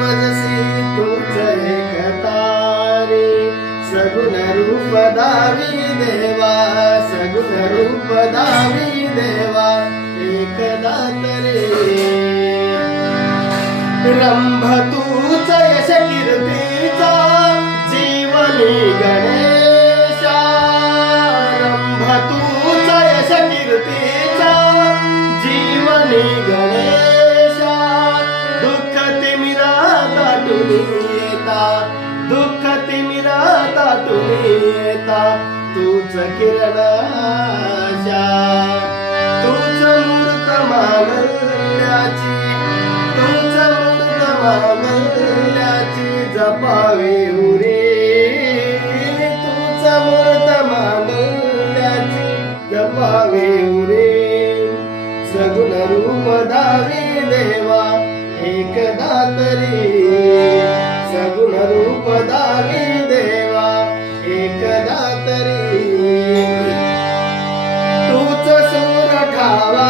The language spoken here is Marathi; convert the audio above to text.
मजसी तूच एक तारे सगुण रूप दावी देवा सगुण रूप दावी देवा एकदा तरी रंभ तूच यश कीर्तीचा जीवनी गणेशा रंभ तूच यश कीर्तीचा जीवनी गणेशा दुःख तिमिरा दाटून येता दुःख तिमिरा दाटून येता तूच किरणाशा तूच मूर्त मांगल्याची तूच मूर्त मांगल्याची जपावे उरे तूच मूर्त मांगल्याची जपावे उरे सगुण रूप दावी देवा एकदा तरी सगुण रूप दावी देवा एकदा तरी तूच सूर ठावा